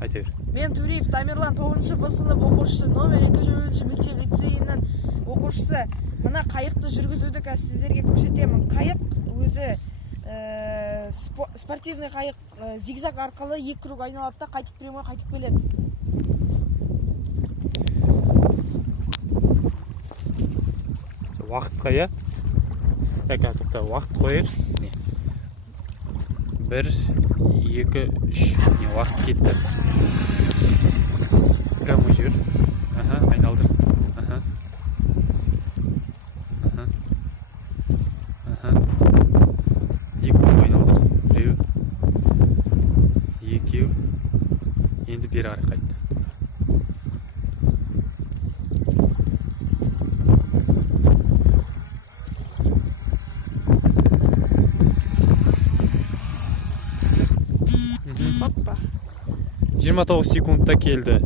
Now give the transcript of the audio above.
айта бер. Мен Төреев Тамерлан 9-шы Б сынып оқушысы, номер 2-ші мектеп лицейінің оқушысы. Мына қайықты жүргізуді қазір сіздерге көрсетемін. Қайық өзі спортивный қайық, зигзаг арқылы 2 круг айналады да қайтып прямой қайтып келеді. Уақытқа, я? Қазір тоқта, уақыт қойып. 1, 2, 3. Уақыт кетті. Прямой жүр. Айналдыр. Екі круг айналдыр. Біреу. Екеу. Енді бері қарай қайтты. Hoppa. 29 секундта келді.